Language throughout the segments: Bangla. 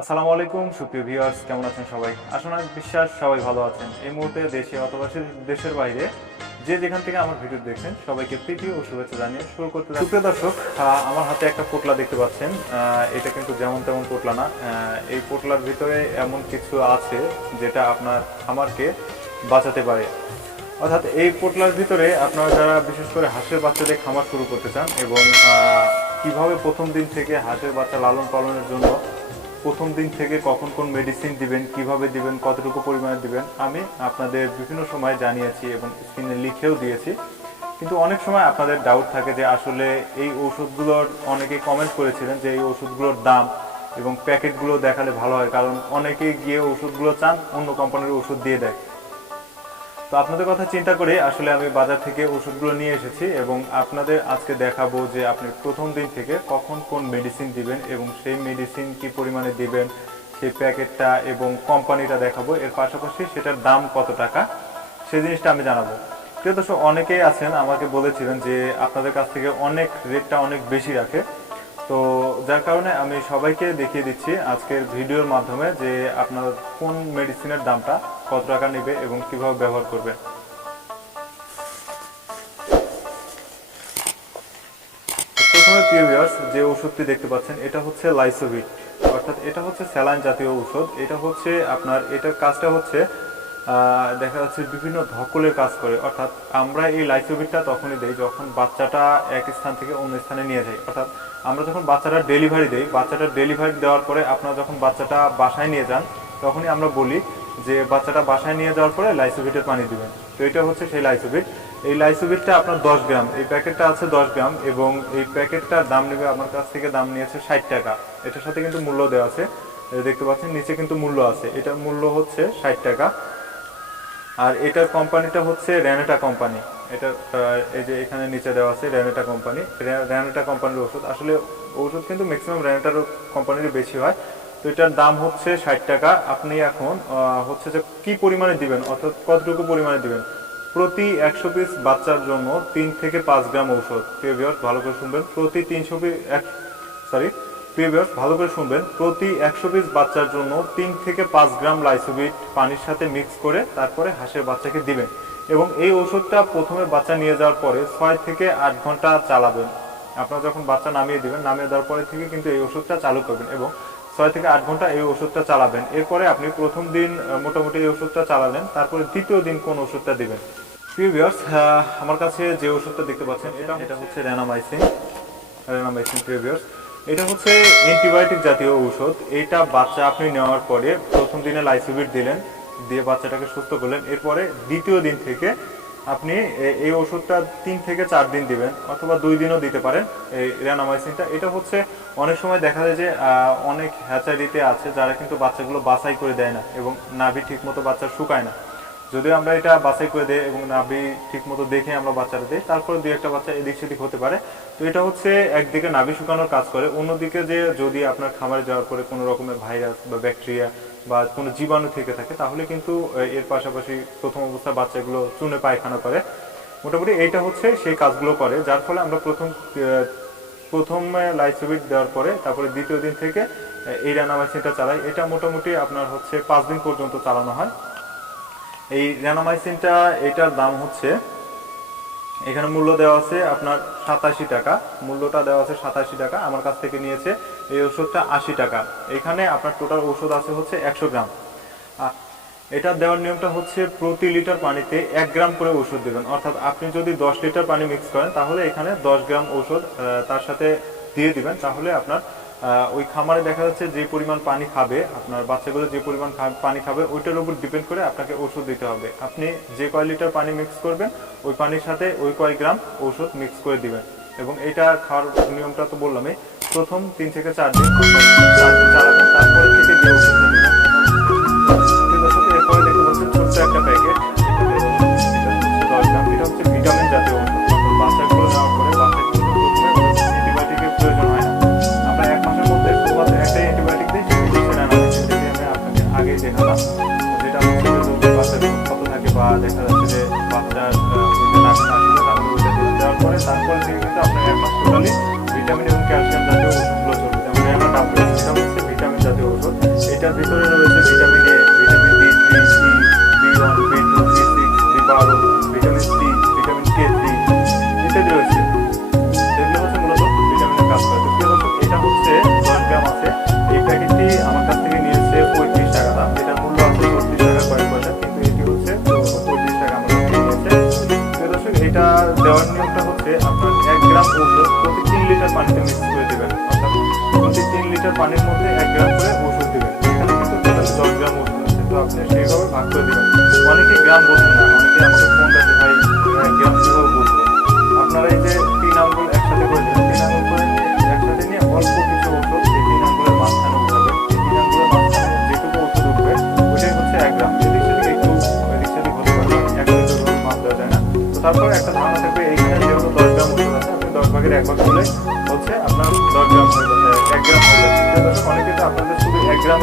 আসসালামু আলাইকুম, সুপ্রিয় ভিউয়ার্স, কেমন আছেন সবাই? আসলে বিশ্বাস, সবাই ভালো আছেন। এই মুহূর্তে দেশে অথবা দেশের বাইরে যে যেখান থেকে আমার ভিডিও দেখছেন, সবাইকে প্রীতি ও শুভেচ্ছা জানিয়ে শুরু করতে। সুপ্রিয় দর্শক আমার হাতে একটা পোটলা দেখতে পাচ্ছেন। এটা কিন্তু যেমন তেমন পোটলা না। এই পোটলার ভিতরে এমন কিছু আছে যেটা আপনার খামারকে বাঁচাতে পারে। অর্থাৎ এই পোটলার ভিতরে আপনারা যারা বিশেষ করে হাঁসের বাচ্চাদের খামার শুরু করতে চান এবং কীভাবে প্রথম দিন থেকে হাঁসের বাচ্চা লালন পালনের জন্য প্রথম দিন থেকে কখন কোন মেডিসিন দিবেন, কীভাবে দিবেন, কতটুকু পরিমাণে দিবেন, আমি আপনাদের বিভিন্ন সময় জানিয়েছি এবং স্ক্রিনে লিখেও দিয়েছি। কিন্তু অনেক সময় আপনাদের ডাউট থাকে যে আসলে এই ওষুধগুলোর অনেকে কমেন্ট করেছিলেন যে এই ওষুধগুলোর দাম এবং প্যাকেটগুলো দেখালে ভালো হয়, কারণ অনেকে গিয়ে ওষুধগুলো চান, অন্য কোম্পানির ওষুধ দিয়ে দেয়। তো আপনাদের কথা চিন্তা করে আসলে আমি বাজার থেকে ওষুধগুলো নিয়ে এসেছি এবং আপনাদের আজকে দেখাবো যে আপনি প্রথম দিন থেকে কখন কোন মেডিসিন দিবেন এবং সেই মেডিসিন কি পরিমাণে দিবেন, সেই প্যাকেটটা এবং কোম্পানিটা দেখাবো। এর পাশাপাশি সেটার দাম কত টাকা, সেই জিনিসটা আমি জানাব। প্রিয় দর্শক, অনেকেই আছেন, আমাকে বলেছিলেন যে আপনাদের কাছ থেকে অনেক রেটটা অনেক বেশি রাখে। তো যার কারণে আমি সবাইকে দেখিয়ে দিচ্ছি আজকের ভিডিওর মাধ্যমে যে আপনার কোন মেডিসিনের দামটা কত টাকা নেবে এবং কীভাবে ব্যবহার করবেন। তো প্রথমে যে ওষুধটি দেখতে পাচ্ছেন, এটা হচ্ছে লাইসোভিট অর্থাৎ এটা হচ্ছে স্যালাইন জাতীয় ঔষধ। এটা হচ্ছে আপনার, এটার কাজটা হচ্ছে দেখা যাচ্ছে বিভিন্ন ধকলের কাজ করে। অর্থাৎ আমরা এই লাইসোভিটটা তখনই দেই যখন বাচ্চাটা এক স্থান থেকে অন্য স্থানে নিয়ে যাই অর্থাৎ আমরা যখন বাচ্চাটা ডেলিভারি দেই, বাচ্চাটা ডেলিভারি দেওয়ার পরে আপনারা যখন বাচ্চাটা বাসায় নিয়ে যান, তখনই আমরা বলি যে বাচ্চাটা বাসায় নিয়ে যাওয়ার পরে লাইসোভিটের পানি দিবেন। তো এটা হচ্ছে সেই লাইসোভিট এই লাইসোভিটটা আপনার দশ গ্রাম, এই প্যাকেটটা আছে দশ গ্রাম এবং এই প্যাকেটটার দাম নেবে আমার কাছ থেকে দাম নিয়েছে ষাট টাকা। এটার সাথে কিন্তু মূল্য দেওয়া আছে। দেখতে পাচ্ছেন, নিচে কিন্তু মূল্য আছে। এটার মূল্য হচ্ছে ষাট টাকা। আর এটার কোম্পানিটা হচ্ছে র্যানেটা কোম্পানি। এটা এই যে এখানে নিচে দেওয়া আছে র্যানেটা কোম্পানি। র্যানেটা কোম্পানির ওষুধ। আসলে ওষুধ কিন্তু ম্যাক্সিমাম র্যানেটার কোম্পানির বেশি হয়। তো এটার দাম হচ্ছে ষাট টাকা। আপনি এখন হচ্ছে যে কি পরিমাণে দিবেন, অর্থাৎ কতটুকু পরিমাণে দিবেন? প্রতি একশো পিস বাচ্চার জন্য তিন থেকে পাঁচ গ্রাম ঔষধ। প্রিয় ভালো করে শুনবেন। প্রতি তিনশো পিস এক সরি viewers, ভালো করে শুনবেন। প্রতি একশো পিস বাচ্চার জন্য তিন থেকে পাঁচ গ্রাম লাইসোবিট পানির সাথে মিক্স করে তারপরে হাঁসের বাচ্চাকে দিবেন এবং এই ওষুধটা প্রথমে বাচ্চা নিয়ে যাওয়ার পরে ছয় থেকে আট ঘণ্টা চালাবেন। আপনারা যখন বাচ্চা নামিয়ে দিবেন নামিয়ে দেওয়ার পরে থেকে কিন্তু এই ওষুধটা চালু করবেন এবং ছয় থেকে আট ঘণ্টা এই ওষুধটা চালাবেন। এরপরে আপনি প্রথম দিন মোটামুটি এই ওষুধটা চালালেন তারপরে দ্বিতীয় দিন কোন ওষুধটা দিবেন? প্রিয় ভিউয়ার্স আমার কাছে যে ওষুধটা দেখতে পাচ্ছেন এটা এটা হচ্ছে র্যানামাইসিন প্রিয় ভিউয়ার্স এটা হচ্ছে অ্যান্টিবায়োটিক জাতীয় ঔষধ। এটা বাচ্চা আপনি নেওয়ার পরে প্রথম দিনে লাইসোভিট দিলেন, দিয়ে বাচ্চাটাকে সুস্থ করলেন। এরপরে দ্বিতীয় দিন থেকে আপনি এই ওষুধটা তিন থেকে চার দিন দিবেন অথবা দুই দিনও দিতে পারেন এই র্যানামাইসিনটা এটা হচ্ছে অনেক সময় দেখা যায় যে অনেক হ্যাচারিতে আছে যারা কিন্তু বাচ্চাগুলো বাছাই করে দেয় না এবং নাভি ঠিকমতো বাচ্চা শুকায় না। যদিও আমরা এটা বাছাই করে দেই এবং নাভি ঠিক মতো দেখে আমরা বাচ্চাটা দিই, তারপরে দুই একটা বাচ্চা এদিক সেদিক হতে পারে। তো এটা হচ্ছে একদিকে নাভি শুকানোর কাজ করে, অন্যদিকে যে যদি আপনার খামারে যাওয়ার পরে কোনো রকমের ভাইরাস বা ব্যাকটেরিয়া বা কোনো জীবাণু থেকে থাকে, তাহলে কিন্তু এর পাশাপাশি প্রথম অবস্থায় বাচ্চাগুলো চুনে পায়খানা করে। মোটামুটি এইটা হচ্ছে সেই কাজগুলো করে, যার ফলে আমরা প্রথম প্রথম লাইসোবিট দেওয়ার পরে, তারপরে দ্বিতীয় দিন থেকে এই রানামাইসিনটা চালাই। এটা মোটামুটি আপনার হচ্ছে পাঁচ দিন পর্যন্ত চালানো হয়। এই র্যানোমাইসিনটা এটার দাম হচ্ছে, এখানে মূল্য দেওয়া আছে আপনার সাতাশি টাকা। মূল্যটা দেওয়া আছে সাতাশি টাকা, আমার কাছ থেকে নিয়েছে এই ওষুধটা আশি টাকা। এখানে আপনার টোটাল ওষুধ আছে হচ্ছে একশো গ্রাম। এটা দেওয়ার নিয়মটা হচ্ছে প্রতি লিটার পানিতে এক গ্রাম করে ওষুধ দেবেন। অর্থাৎ আপনি যদি দশ লিটার পানি মিক্স করেন, তাহলে এখানে দশ গ্রাম ওষুধ তার সাথে দিয়ে দিবেন, তাহলে আপনার ওই খামারে দেখা যাচ্ছে যে পরিমাণ পানি খাবে, আপনার বাচ্চাগুলো যে পরিমাণ পানি খাবে, ওইটার উপর ডিপেন্ড করে আপনাকে ওষুধ দিতে হবে। আপনি যে কয় লিটার পানি মিক্স করবেন, ওই পানির সাথে ওই কয় গ্রাম ওষুধ মিক্স করে দিবেন। এবং এটা খাওয়ার নিয়মটা তো বললামই, প্রথম তিন থেকে চার দিন চালাবেন, তারপরে থেকে ওষুধ প্রতি তিন লিটার পানিতে মিক্স করে দেবেন। অর্থাৎ প্রতি তিন লিটার পানির মধ্যে এক গ্রাম করে ওষুধ দেবেন। এখানে কিন্তু দশ গ্রাম ওষুধ আছে। তো আপনি সেইভাবে ভাগ করে দেবেন। অনেকে গ্রাম বোঝেন না, অনেকে আমাকে গ্রাম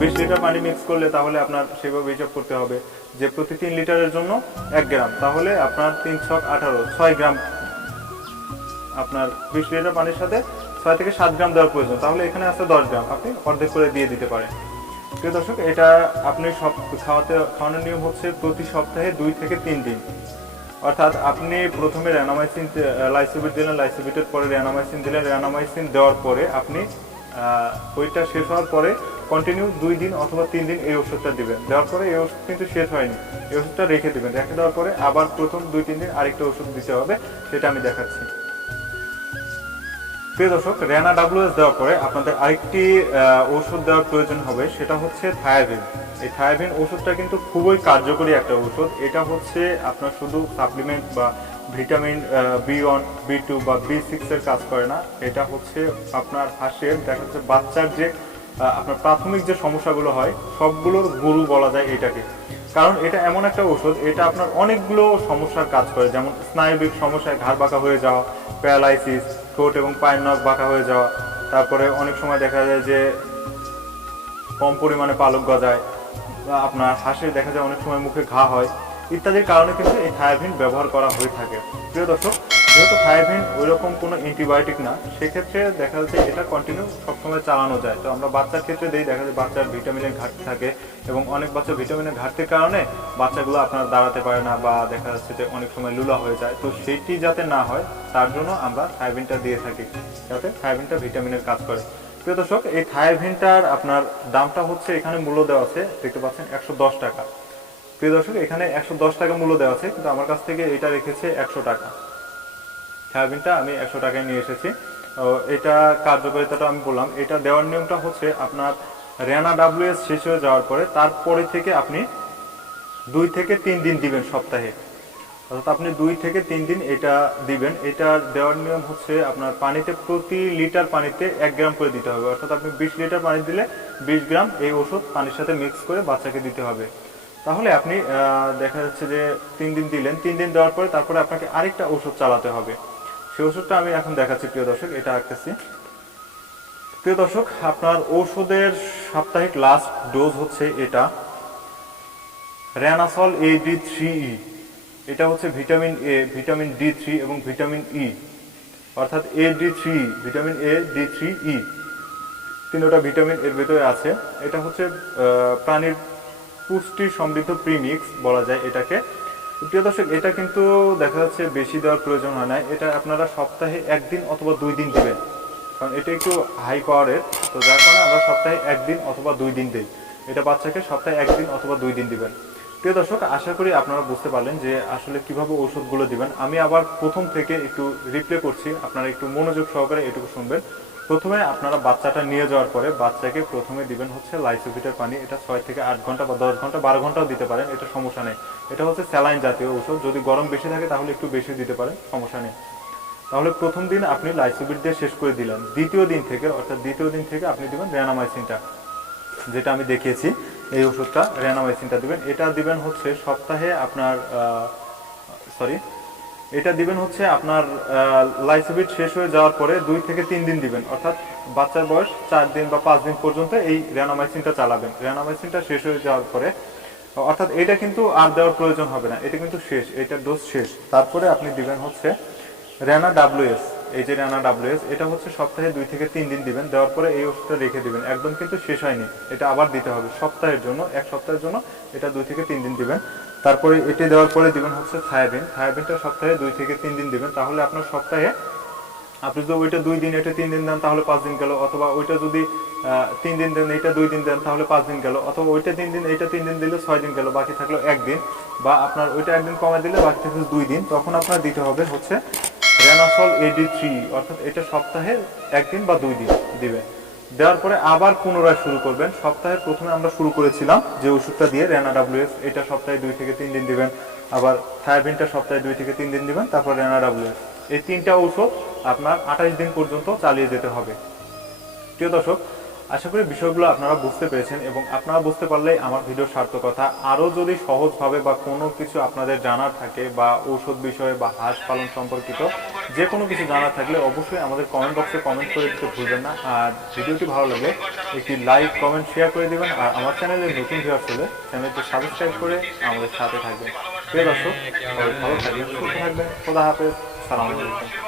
বিশ লিটার পানি মিক্স করলে তাহলে আপনার সেভাবে হিসাব করতে হবে যে প্রতি তিন লিটারের জন্য এক গ্রাম। তাহলে আপনার তিন ছক আঠারো, ছয় গ্রাম আপনার বিশ লিটার পানির সাথে ছয় থেকে সাত গ্রাম দেওয়ার প্রয়োজন। তাহলে এখানে আছে দশ গ্রাম, আপনি অর্ধেক করে দিয়ে দিতে পারেন। প্রিয় দর্শক, এটা আপনি সব খাওয়াতে, খাওয়ানোর নিয়ম হচ্ছে প্রতি সপ্তাহে দুই থেকে তিন দিন। অর্থাৎ আপনি প্রথমে র্যানামাইসিন লাইসোবিট দিলেন লাইসোবিটের পরে র্যানামাইসিন দিলেন র্যানামাইসিন দেওয়ার পরে আপনি ওইটা শেষ হওয়ার পরে কন্টিনিউ দুই দিন অথবা তিন দিন এই ওষুধটা দিবেন। দেওয়ার পরে এই ওষুধ কিন্তু শেষ হয়নি। এই ওষুধটা রেখে দেবেন। রেখে দেওয়ার পরে আবার প্রথম দুই, তিন দিন আরেকটা ওষুধ দিতে হবে, সেটা আমি দেখাচ্ছি। প্রিয় দর্শক, রেনা ডাব্লিউএস দেওয়ার পরে আপনাদের আরেকটি ওষুধ দেওয়ার প্রয়োজন হবে, সেটা হচ্ছে থায়াবিন। এই থায়াবিন ওষুধটা কিন্তু খুবই কার্যকরী একটা ওষুধ। এটা হচ্ছে আপনার শুধু সাপ্লিমেন্ট বা vitamin B one, B two বা বি সিক্স এর কাজ করে না, এটা হচ্ছে আপনার হাঁসের, দেখা যাচ্ছে বাচ্চার যে আপনার প্রাথমিক যে সমস্যাগুলো হয়, সবগুলোর গুরু বলা যায় এটাকে। কারণ এটা এমন একটা ওষুধ এটা আপনার অনেকগুলো সমস্যার কাজ করে। যেমন স্নায়বিক সমস্যায় ঘাড় বাঁকা হয়ে যাওয়া, প্যারালাইসিস, ঠোঁট এবং পায়ের নখ বাঁকা হয়ে যাওয়া, তারপরে অনেক সময় দেখা যায় যে কম পরিমাণে পালক গজায়, আপনার হাসে দেখা যায় অনেক সময় মুখে ঘা হয়, ইত্যাদির কারণে কিন্তু এই থায়াভিন ব্যবহার করা হয়ে থাকে। প্রিয় দর্শক যেহেতু থায়াবিন ওই রকম কোনো অ্যান্টিবায়োটিক না, সেক্ষেত্রে দেখা যাচ্ছে এটা কন্টিনিউ সবসময় চালানো যায়। তো আমরা বাচ্চার ক্ষেত্রে দেই দেখা যায় বাচ্চার ভিটামিনের ঘাটতি থাকে এবং অনেক বাচ্চা ভিটামিনের ঘাটতির কারণে বাচ্চাগুলো আপনার দাঁড়াতে পারে না বা দেখা যাচ্ছে যে অনেক সময় লুলা হয়ে যায়। তো সেইটি যাতে না হয়, তার জন্য আমরা থায়াবিনটা দিয়ে থাকি, যাতে থায়াবিনটা ভিটামিনের কাজ করে। প্রিয় দর্শক, এই থায়াবিনটার আপনার দামটা হচ্ছে এখানে মূল্য দেওয়া আছে, দেখতে পাচ্ছেন একশো দশ টাকা। প্রিয় দর্শক, এখানে একশো দশ টাকা মূল্য দেওয়া আছে, কিন্তু আমার কাছ থেকে এটা রেখেছে একশো টাকা। থায়াবিনটা আমি একশো টাকায় নিয়ে এসেছি। এটা কার্যকারিতাটা আমি বললাম, এটা দেওয়ার নিয়মটা হচ্ছে আপনার রেনা ডাব্লিউএস শেষ হয়ে যাওয়ার পরে তারপরে থেকে আপনি দুই থেকে তিন দিন দিবেন সপ্তাহে। অর্থাৎ আপনি দুই থেকে তিন দিন এটা দিবেন। এটা দেওয়ার নিয়ম হচ্ছে আপনার পানিতে প্রতি লিটার পানিতে এক গ্রাম করে দিতে হবে। অর্থাৎ আপনি বিশ লিটার পানি দিলে বিশ গ্রাম এই ওষুধ পানির সাথে মিক্স করে বাচ্চাকে দিতে হবে। তাহলে আপনি দেখা যাচ্ছে যে তিন দিন দিলেন, তিন দিন দেওয়ার পরে তারপরে আপনাকে আরেকটা ওষুধ চালাতে হবে। সেই ওষুধটা আমি এখন দেখাচ্ছি, প্রিয় দর্শক, এটা আঁকতেছি। প্রিয় দর্শক, আপনার ওষুধের সাপ্তাহিক লাস্ট ডোজ হচ্ছে এটা। র্যানাসল এ ডি থ্রি ই এটা হচ্ছে vitamin A vitamin D three এবং ভিটামিন ই অর্থাৎ A D three vitamin A D three E তিনটা ভিটামিন এর ভেতরে আছে। এটা হচ্ছে প্রাণীর পুষ্টি সমৃদ্ধ প্রিমিক্স বলা যায় এটাকে। প্রিয় দর্শক, এটা কিন্তু দেখা যাচ্ছে বেশি দেওয়ার প্রয়োজন হয় না এটা আপনারা সপ্তাহে একদিন অথবা দুই দিন দিবেন। কারণ এটা একটু হাই পাওয়ারের তো যার কারণে আমরা সপ্তাহে একদিন অথবা দুই দিন দিই। এটা বাচ্চাকে সপ্তাহে একদিন অথবা দুই দিন দিবেন। প্রিয় দর্শক, আশা করি আপনারা বুঝতে পারলেন যে আসলে কীভাবে ওষুধগুলো দিবেন। আমি আবার প্রথম থেকে একটু রিপ্লে করছি। আপনারা একটু মনোযোগ সহকারে এটুকু শুনবেন। প্রথমে আপনারা বাচ্চাটা নিয়ে যাওয়ার পরে বাচ্চাকে প্রথমে দিবেন হচ্ছে লাইসোভিটার পানি। এটা ছয় থেকে আট ঘণ্টা বা দশ ঘণ্টা, বারো ঘন্টাও দিতে পারেন, এটা সমস্যা নেই। এটা হচ্ছে স্যালাইন জাতীয় ওষুধ যদি গরম বেশি থাকে তাহলে একটু বেশি দিতে পারেন, সমস্যা নেই। তাহলে প্রথম দিন আপনি লাইসোবিট দিয়ে শেষ করে দিলেন। দ্বিতীয় দিন থেকে, অর্থাৎ দ্বিতীয় দিন থেকে আপনি দিবেন র্যানামাইসিনটা যেটা আমি দেখিয়েছি, এই ওষুধটা র্যানামাইসিনটা দিবেন। এটা দিবেন হচ্ছে সপ্তাহে আপনার সরি এটা দিবেন হচ্ছে আপনার লাইসোবিট শেষ হয়ে যাওয়ার পরে দুই থেকে তিন দিন দিবেন। অর্থাৎ বাচ্চার বয়স চার দিন বা পাঁচ দিন পর্যন্ত এই র্যানামাইসিনটা চালাবেন। র্যানামাইসিনটা শেষ হয়ে যাওয়ার পরে, অর্থাৎ এটা কিন্তু আর দেওয়ার প্রয়োজন হবে না। এটা কিন্তু শেষ, এটা ডোজ শেষ। তারপরে আপনি দিবেন হচ্ছে র্যানা ডাব্লিউএস এই যে র্যানা ডাব্লিউএস এটা হচ্ছে সপ্তাহে দুই থেকে তিন দিন দিবেন। দেওয়ার পরে এই ওষুধটা রেখে দিবেন। একদম কিন্তু শেষ হয়নি। এটা আবার দিতে হবে। সপ্তাহের জন্য, এক সপ্তাহের জন্য এটা দুই থেকে তিন দিন দিবেন। তারপরে এটি দেওয়ার পরে দিবেন হচ্ছে থায়াবিন। থায়াবিনটা সপ্তাহে দুই থেকে তিন দিন দিবেন। তাহলে আপনার সপ্তাহে আপনি যদি ওইটা দুই দিন, এটা তিন দিন দেন, তাহলে পাঁচ দিন গেল। অথবা ওইটা যদি তিন দিন দেন, এটা দুই দিন দেন, তাহলে পাঁচ দিন গেল। অথবা ওইটা তিন দিন, এটা তিন দিন দিলে ছয় দিন গেল। বাকি থাকল একদিন বা আপনার ওইটা একদিন কমে দিলে বাকি থাকে দুই দিন। তখন আপনার দিতে হবে হচ্ছে রেনাসল এডি থ্রি। অর্থাৎ এটা সপ্তাহে একদিন বা দুই দিন দিবেন। দেওয়ার পরে আবার পুনরায় শুরু করবেন। সপ্তাহের প্রথমে আমরা শুরু করেছিলাম যে ওষুধটা দিয়ে রেনা ডাব্লিউএস এটা সপ্তাহে দুই থেকে তিন দিন দিবেন। আবার থায়াবিনটা সপ্তাহে দুই থেকে তিন দিন দিবেন, তারপর রেনা ডাব্লিউএস এই তিনটা ঔষধ আপনার আঠাশ দিন পর্যন্ত চালিয়ে যেতে হবে। প্রিয় দর্শক আশা করি বিষয়গুলো আপনারা বুঝতে পেরেছেন এবং আপনারা বুঝতে পারলে আমার ভিডিওর সার্থকতা আরও যদি সহজভাবে বা কোনো কিছু আপনাদের জানার থাকে বা ঔষধ বিষয়ে বা হাঁস পালন সম্পর্কিত যে কোনো কিছু জানার থাকলে অবশ্যই আমাদের কমেন্ট বক্সে কমেন্ট করে দিতে ভুলবেন না। আর ভিডিওটি ভালো লাগে একটি লাইক কমেন্ট শেয়ার করে দিবেন আর আমার চ্যানেলে নতুন ভিউয়ার্স হলে চ্যানেলটি সাবস্ক্রাইব করে আমাদের সাথে থাকবেন। প্রিয় দর্শক ভালো থাকবেন, সুস্থ থাকবেন। খোদা হাফেজ। সালাম আলাইকুম।